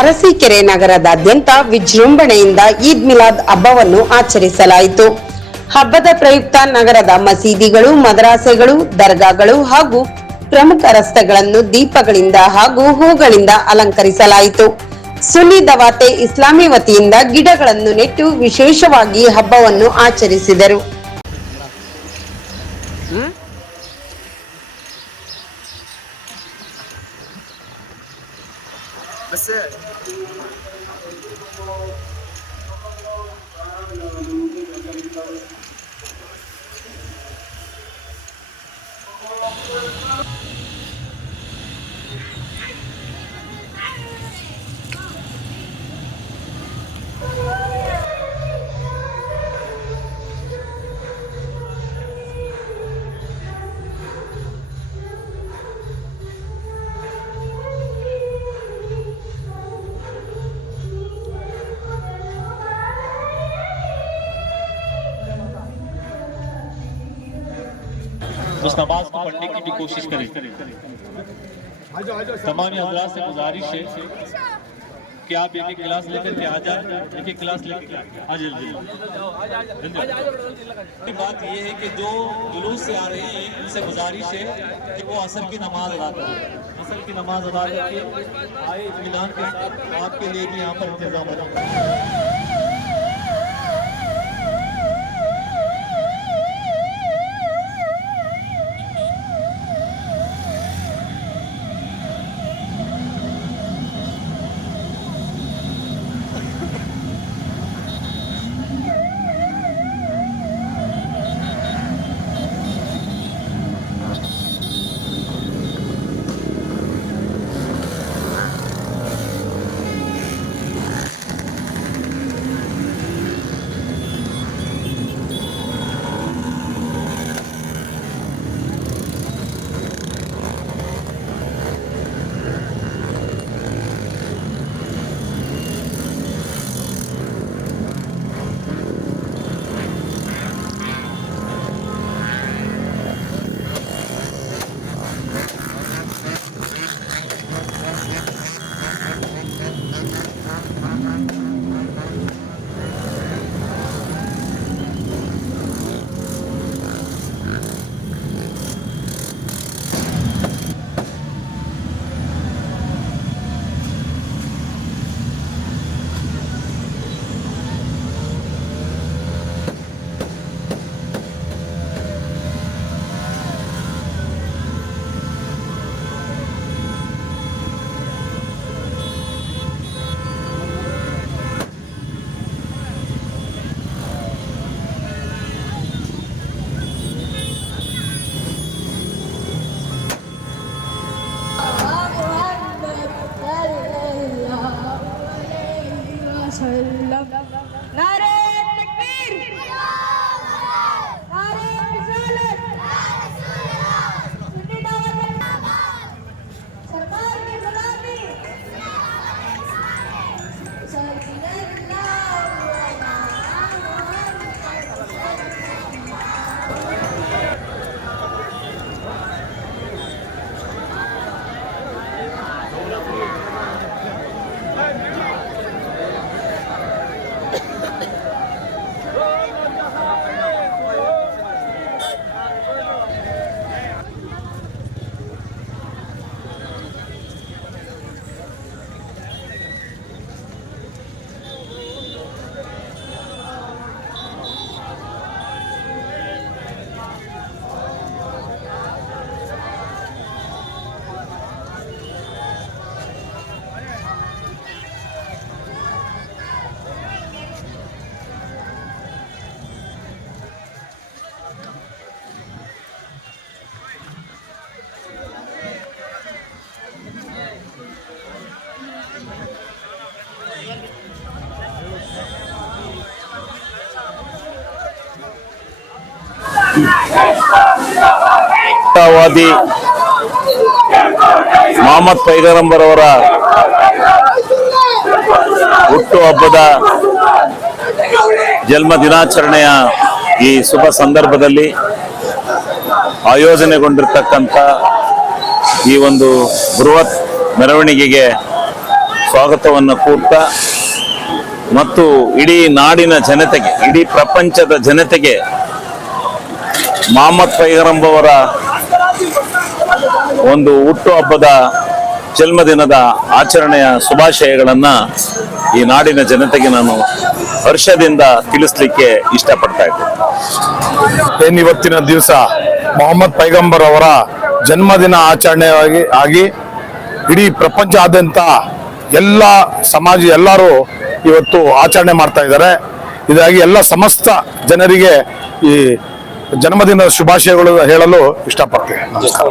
ಅರಸೀಕೆರೆ ನಗರದಾದ್ಯಂತ ವಿಜೃಂಭಣೆಯಿಂದ ಈದ್ ಮಿಲಾದ್ ಹಬ್ಬವನ್ನು ಆಚರಿಸಲಾಯಿತು. ಹಬ್ಬದ ಪ್ರಯುಕ್ತ ನಗರದ ಮಸೀದಿಗಳು, ಮದರಸೆಗಳು, ದರ್ಗಾಗಳು ಹಾಗೂ ಪ್ರಮುಖ ರಸ್ತೆಗಳನ್ನು ದೀಪಗಳಿಂದ ಹಾಗೂ ಹೂಗಳಿಂದ ಅಲಂಕರಿಸಲಾಯಿತು. ಸುನ್ನಿ ದವಾತೆ ಇಸ್ಲಾಮಿ ವತಿಯಿಂದ ಗಿಡಗಳನ್ನು ನೆಟ್ಟು ವಿಶೇಷವಾಗಿ ಹಬ್ಬವನ್ನು ಆಚರಿಸಿದರು. उस नमाज को पढ़ने की भी कोशिश करें। तमाम हज़रात से गुजारिश है कि आप एक गिलास लेकर के आ जाए, एक गिलास लेकर आ जल्दी। बात ये है कि जो जुलूस से आ रहे हैं उनसे गुजारिश है कि वो असर की नमाज अदा करें। असर की नमाज अदा करके आए इत्मीनान के साथ आपके लिए भी यहाँ पर इंतजाम हो। ವಾದಿ ಮೊಹಮ್ಮದ್ ಪೈಗಂಬರ್ ಅವರ ಹುಟ್ಟು ಹಬ್ಬದ ಜನ್ಮ ದಿನಾಚರಣೆಯ ಈ ಶುಭ ಸಂದರ್ಭದಲ್ಲಿ ಆಯೋಜನೆಗೊಂಡಿರತಕ್ಕಂತ ಈ ಒಂದು ಬೃಹತ್ ಮೆರವಣಿಗೆಗೆ ಸ್ವಾಗತವನ್ನು ಕೋರ್ತಾ ಮತ್ತು ಇಡೀ ನಾಡಿನ ಜನತೆಗೆ, ಇಡೀ ಪ್ರಪಂಚದ ಜನತೆಗೆ ಮೊಹಮ್ಮದ್ ಪೈಗಂಬರ್ ಅವರ ಒಂದು ಹುಟ್ಟುಹಬ್ಬದ ಜನ್ಮದಿನದ ಆಚರಣೆಯ ಶುಭಾಶಯಗಳನ್ನು ಈ ನಾಡಿನ ಜನತೆಗೆ ನಾನು ಹರ್ಷದಿಂದ ತಿಳಿಸ್ಲಿಕ್ಕೆ ಇಷ್ಟಪಡ್ತಾ ಇದ್ದೇನೆ. ಇವತ್ತಿನ ದಿವಸ ಮೊಹಮ್ಮದ್ ಪೈಗಂಬರ್ ಅವರ ಜನ್ಮದಿನ ಆಗಿ ಇಡೀ ಪ್ರಪಂಚಾದ್ಯಂತ ಎಲ್ಲ ಸಮಾಜ ಎಲ್ಲರೂ ಇವತ್ತು ಆಚರಣೆ ಮಾಡ್ತಾ ಇದ್ದಾರೆ. ಇದಾಗಿ ಎಲ್ಲ ಸಮಸ್ತ ಜನರಿಗೆ ಈ ಜನ್ಮದಿನದ ಶುಭಾಶಯಗಳು ಹೇಳಲು ಇಷ್ಟಪಡ್ತೇನೆ. ನಮಸ್ಕಾರ.